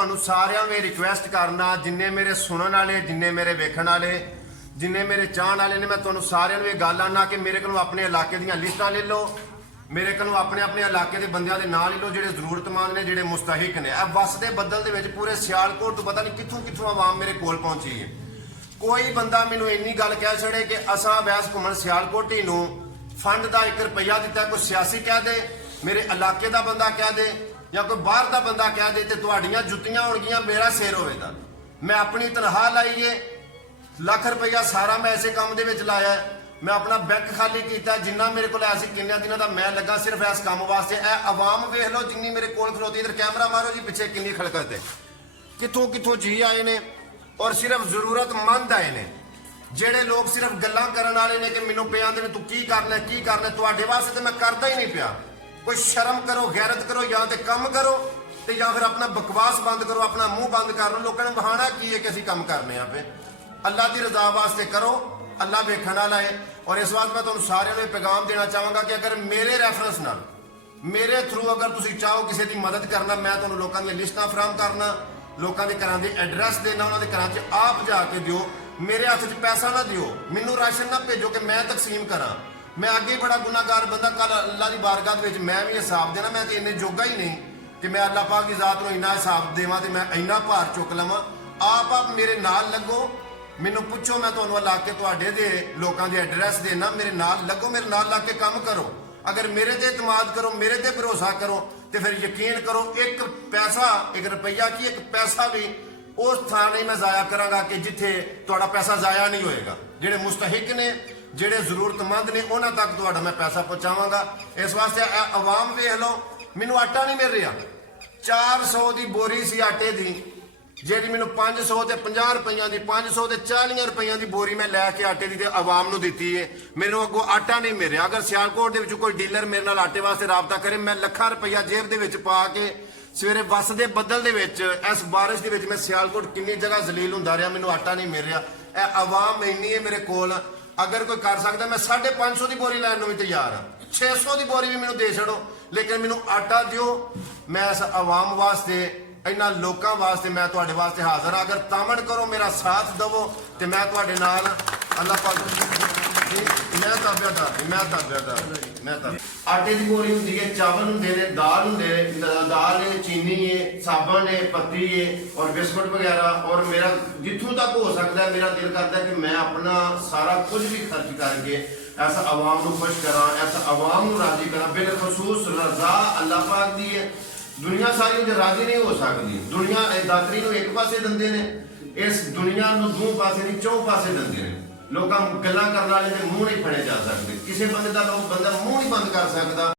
ਤੁਹਾਨੂੰ ਸਾਰਿਆਂ ਨੂੰ ਰਿਕੁਐਸਟ ਕਰਨਾ, ਜਿੰਨੇ ਮੇਰੇ ਸੁਣਨ ਵਾਲੇ, ਜਿੰਨੇ ਮੇਰੇ ਵੇਖਣ ਵਾਲੇ, ਜਿੰਨੇ ਮੇਰੇ ਚਾਹਣ ਵਾਲੇ ਨੇ, ਮੈਂ ਤੁਹਾਨੂੰ ਸਾਰਿਆਂ ਨੂੰ ਇਹ ਗੱਲ ਆਨਾ ਕਿ ਮੇਰੇ ਕੋਲੋਂ ਆਪਣੇ ਇਲਾਕੇ ਦੀਆਂ ਲਿਸਟਾਂ ਲੈ ਲਓ, ਮੇਰੇ ਕੋਲੋਂ ਆਪਣੇ ਆਪਣੇ ਇਲਾਕੇ ਦੇ ਬੰਦਿਆਂ ਦੇ ਨਾਂ ਲੈ ਲਓ ਜਿਹੜੇ ਜ਼ਰੂਰਤਮੰਦ ਨੇ, ਜਿਹੜੇ ਮੁਸਤਹਿਕ ਨੇ। ਇਹ ਵਸ ਦੇ ਬੱਦਲ ਦੇ ਵਿੱਚ ਪੂਰੇ ਸਿਆਲਕੋਟ ਤੋਂ ਪਤਾ ਨਹੀਂ ਕਿੱਥੋਂ ਕਿੱਥੋਂ ਆਵਾਮ ਮੇਰੇ ਕੋਲ ਪਹੁੰਚੀ ਹੈ। ਕੋਈ ਬੰਦਾ ਮੈਨੂੰ ਇੰਨੀ ਗੱਲ ਕਹਿ ਛੜੇ ਕਿ ਅਸਾਂ ਵੈਸ ਘੁੰਮਣ ਸਿਆਲਕੋਟੀ ਨੂੰ ਫੰਡ ਦਾ 1 ਰੁਪਈਆ ਦਿੱਤਾ, ਕੋਈ ਸਿਆਸੀ ਕਹਿ ਦੇ, ਮੇਰੇ ਇਲਾਕੇ ਦਾ ਬੰਦਾ ਕਹਿ ਦੇ, ਜਾਂ ਕੋਈ ਬਾਹਰ ਦਾ ਬੰਦਾ ਕਹਿ ਦੇ, ਤੇ ਤੁਹਾਡੀਆਂ ਜੁੱਤੀਆਂ ਹੋਣਗੀਆਂ, ਮੇਰਾ ਸਿਰ ਹੋਵੇਗਾ। ਮੈਂ ਆਪਣੀ ਤਨਖਾਹ ਲਾਈਏ, ਲੱਖ ਰੁਪਈਆ ਸਾਰਾ ਮੈਂ ਇਸੇ ਕੰਮ ਦੇ ਵਿੱਚ ਲਾਇਆ। ਮੈਂ ਆਪਣਾ ਬੈਂਕ ਖਾਲੀ ਕੀਤਾ, ਜਿੰਨਾ ਮੇਰੇ ਕੋਲ ਐਸੀ ਕਿੰਨਿਆਂ ਦਿਨਾਂ ਦਾ ਮੈਂ ਲੱਗਾ ਸਿਰਫ ਇਸ ਕੰਮ ਵਾਸਤੇ। ਇਹ ਆਵਾਮ ਵੇਖ ਲਓ ਜਿੰਨੀ ਮੇਰੇ ਕੋਲ ਖਲੋਤੀ, ਇਧਰ ਕੈਮਰਾ ਮਾਰੋ ਜੀ ਪਿੱਛੇ, ਕਿੰਨੀ ਖਲਕਤ ਹੈ, ਕਿੱਥੋਂ ਕਿੱਥੋਂ ਜੀ ਆਏ ਨੇ, ਔਰ ਸਿਰਫ ਜ਼ਰੂਰਤਮੰਦ ਆਏ ਨੇ। ਜਿਹੜੇ ਲੋਕ ਸਿਰਫ ਗੱਲਾਂ ਕਰਨ ਵਾਲੇ ਨੇ ਕਿ ਮੈਨੂੰ ਪਿਆ ਆਂਦੇ ਨੇ ਤੂੰ ਕੀ ਕਰਨਾ ਕੀ ਕਰਨਾ, ਤੁਹਾਡੇ ਵਾਸਤੇ ਤੇ ਮੈਂ ਕਰਦਾ ਹੀ ਨਹੀਂ ਪਿਆ। ਕੋਈ ਸ਼ਰਮ ਕਰੋ, ਗੈਰਤ ਕਰੋ, ਜਾਂ ਤੇ ਕੰਮ ਕਰੋ ਤੇ ਜਾਂ ਫਿਰ ਆਪਣਾ ਬਕਵਾਸ ਬੰਦ ਕਰੋ, ਆਪਣਾ ਮੂੰਹ ਬੰਦ ਕਰ ਲਓ। ਲੋਕਾਂ ਨੂੰ ਬਹਾਨਾ ਕੀ ਹੈ ਕਿ ਅਸੀਂ ਕੰਮ ਕਰਨੇ ਆ ਪਏ। ਅੱਲਾ ਦੀ ਰਜ਼ਾ ਵਾਸਤੇ ਕਰੋ, ਅੱਲਾ ਵੇਖਣ ਵਾਲਾ ਹੈ। ਔਰ ਇਸ ਵਾਰ ਮੈਂ ਤੁਹਾਨੂੰ ਸਾਰਿਆਂ ਨੂੰ ਇਹ ਪੈਗਾਮ ਦੇਣਾ ਚਾਹਾਂਗਾ ਕਿ ਅਗਰ ਮੇਰੇ ਰੈਫਰੈਂਸ ਨਾਲ, ਮੇਰੇ ਥਰੂ ਅਗਰ ਤੁਸੀਂ ਚਾਹੋ ਕਿਸੇ ਦੀ ਮਦਦ ਕਰਨਾ, ਮੈਂ ਤੁਹਾਨੂੰ ਲੋਕਾਂ ਦੀਆਂ ਲਿਸਟਾਂ ਫਰਾਹਮ ਕਰਨਾ, ਲੋਕਾਂ ਦੇ ਘਰਾਂ ਦੇ ਐਡਰੈਸ ਦੇਣਾ, ਉਹਨਾਂ ਦੇ ਘਰਾਂ 'ਚ ਆਪ ਜਾ ਕੇ ਦਿਓ। ਮੇਰੇ ਹੱਥ 'ਚ ਪੈਸਾ ਨਾ ਦਿਓ, ਮੈਨੂੰ ਰਾਸ਼ਨ ਨਾ ਭੇਜੋ ਕਿ ਮੈਂ ਤਕਸੀਮ ਕਰਾਂ। ਮੈਂ ਅੱਗੇ ਬੜਾ ਗੁਨਾਹਗਾਰ ਬੰਦਾ, ਕੱਲ ਅੱਲਾ ਦੀ ਬਾਰਗਾਹ ਦੇ ਵਿੱਚ ਮੈਂ ਵੀ ਹਿਸਾਬ ਦੇਣਾ। ਮੈਂ ਤੇ ਇੰਨੇ ਜੋਗਾ ਹੀ ਨਹੀਂ ਕਿ ਮੈਂ ਅੱਲਾ ਪਾਕ ਦੀ ਜ਼ਾਤ ਨੂੰ ਇੰਨਾ ਹਿਸਾਬ ਦੇਵਾਂ ਤੇ ਮੈਂ ਇੰਨਾ ਭਾਰ ਚੁੱਕ ਲਵਾਂ। ਆਪ ਮੇਰੇ ਨਾਲ ਲੱਗੋ, ਮੈਨੂੰ ਪੁੱਛੋ, ਮੈਂ ਤੁਹਾਨੂੰ ਇਲਾਕੇ ਤੁਹਾਡੇ ਦੇ ਲੋਕਾਂ ਦੇ ਐਡਰੈਸ ਦੇਣਾ, ਮੇਰੇ ਨਾਲ ਲੱਗੋ, ਮੇਰੇ ਨਾਲ ਲੱਗ ਕੇ ਕੰਮ ਕਰੋ। ਅਗਰ ਮੇਰੇ ਤੇ ਇਤਮਾਦ ਕਰੋ, ਮੇਰੇ ਤੇ ਭਰੋਸਾ ਕਰੋ, ਤੇ ਫਿਰ ਯਕੀਨ ਕਰੋ 1 ਪੈਸਾ, 1 ਰੁਪਈਆ ਕੀ 1 ਪੈਸਾ ਵੀ ਉਸ ਥਾਂ ਨਹੀਂ ਮੈਂ ਜ਼ਾਇਆ ਕਰਾਂਗਾ ਕਿ ਜਿੱਥੇ ਤੁਹਾਡਾ ਪੈਸਾ ਜ਼ਾਇਆ ਨਹੀਂ ਹੋਏਗਾ। ਜਿਹੜੇ ਮੁਸਤਹਿਕ ਨੇ, ਜਿਹੜੇ ਜ਼ਰੂਰਤਮੰਦ ਨੇ, ਉਹਨਾਂ ਤੱਕ ਤੁਹਾਡਾ ਮੈਂ ਪੈਸਾ ਪਹੁੰਚਾਵਾਂਗਾ। ਇਸ ਵਾਸਤੇ ਆਵਾਮ ਵੇਖ ਲਓ, ਮੈਨੂੰ ਆਟਾ ਨਹੀਂ ਮਿਲ ਰਿਹਾ। 400 ਦੀ ਬੋਰੀ ਸੀ ਆਟੇ ਦੀ, ਜਿਹੜੀ ਮੈਨੂੰ 500 ਤੇ 50 ਰੁਪਈਆਂ ਦੀ, 500 ਤੇ 40 ਰੁਪਈਆਂ ਦੀ ਬੋਰੀ ਮੈਂ ਲੈ ਕੇ ਆਟੇ ਦੀ ਤੇ ਆਵਾਮ ਨੂੰ ਦਿੱਤੀ ਹੈ। ਮੈਨੂੰ ਅੱਗੋਂ ਆਟਾ ਨਹੀਂ ਮਿਲ ਰਿਹਾ। ਅਗਰ ਸਿਆਲਕੋਟ ਦੇ ਵਿੱਚ ਕੋਈ ਡੀਲਰ ਮੇਰੇ ਨਾਲ ਆਟੇ ਵਾਸਤੇ ਰਾਬਤਾ ਕਰੇ, ਮੈਂ ਲੱਖਾਂ ਰੁਪਈਆ ਜੇਬ ਦੇ ਵਿੱਚ ਪਾ ਕੇ ਸਵੇਰੇ ਬੱਸ ਦੇ ਬੱਦਲ ਦੇ ਵਿੱਚ, ਇਸ ਬਾਰਿਸ਼ ਦੇ ਵਿੱਚ ਮੈਂ ਸਿਆਲਕੋਟ ਕਿੰਨੀ ਜਗ੍ਹਾ ਜ਼ਲੀਲ ਹੁੰਦਾ ਰਿਹਾ, ਮੈਨੂੰ ਆਟਾ ਨਹੀਂ ਮਿਲ ਰਿਹਾ। ਇਹ ਆਵਾਮ ਇੰਨੀ ਹੈ ਮੇਰੇ ਕੋਲ, ਅਗਰ ਕੋਈ ਕਰ ਸਕਦਾ ਮੈਂ 550 ਦੀ ਬੋਰੀ ਲੈਣ ਨੂੰ ਵੀ ਤਿਆਰ ਹਾਂ। 600 ਦੀ ਬੋਰੀ ਵੀ ਮੈਨੂੰ ਦੇ ਛੱਡੋ, ਲੇਕਿਨ ਮੈਨੂੰ ਆਟਾ ਦਿਓ। ਮੈਂ ਇਸ ਆਵਾਮ ਵਾਸਤੇ, ਇਹਨਾਂ ਲੋਕਾਂ ਵਾਸਤੇ, ਮੈਂ ਤੁਹਾਡੇ ਵਾਸਤੇ ਹਾਜ਼ਰ ਹਾਂ। ਅਗਰ ਤਾਮਣ ਕਰੋ, ਮੇਰਾ ਸਾਥ ਦਵੋ ਤੇ ਮੈਂ ਤੁਹਾਡੇ ਨਾਲ ਅੱਲਾਹ ਪਾਕ ਮੈਂ ਤਾਂ ਆਟੇ ਦੀ ਬੋਰੀ ਹੁੰਦੀ ਹੈ, ਚਾਵਲ ਹੁੰਦੇ ਨੇ, ਦਾਲ ਹੁੰਦੇ ਨੇ, ਦਾਲ ਹੈ, ਚੀਨੀ ਹੈ, ਸਾਬਣ ਹੈ, ਪੱਤੀ ਹੈ, ਔਰ ਬਿਸਕੁਟ ਵਗੈਰਾ। ਔਰ ਮੇਰਾ ਜਿੱਥੋਂ ਤੱਕ ਹੋ ਸਕਦਾ ਮੇਰਾ ਦਿਲ ਕਰਦਾ ਕਿ ਮੈਂ ਆਪਣਾ ਸਾਰਾ ਕੁਝ ਵੀ ਖਰਚ ਕਰਕੇ ਇਸ ਆਵਾਮ ਨੂੰ ਖੁਸ਼ ਕਰਾਂ, ਇਸ ਆਵਾਮ ਨੂੰ ਰਾਜ਼ੀ ਕਰਾਂ। ਬਿਲਖਸੂਸ ਰਜ਼ਾ ਅੱਲਾਹ ਪਾਕ ਦੀ ਹੈ। ਦੁਨੀਆ ਸਾਰੀ ਤੇ ਰਾਜ਼ੀ ਨਹੀਂ ਹੋ ਸਕਦੀ। ਦੁਨੀਆ ਦਾਤਰੀ ਨੂੰ 1 ਪਾਸੇ ਦਿੰਦੇ ਨੇ, ਇਸ ਦੁਨੀਆ ਨੂੰ 2 ਪਾਸੇ ਨਹੀਂ 4 ਪਾਸੇ ਦਿੰਦੇ ਨੇ। ਲੋਕਾਂ ਗੱਲਾਂ ਕਰਨ ਵਾਲੇ ਦੇ ਮੂੰਹ ਨਹੀਂ ਫੜੇ ਜਾ ਸਕਦੇ। ਕਿਸੇ ਬੰਦੇ ਦਾ ਬੰਦਾ ਮੂੰਹ ਨਹੀਂ ਬੰਦ ਕਰ ਸਕਦਾ।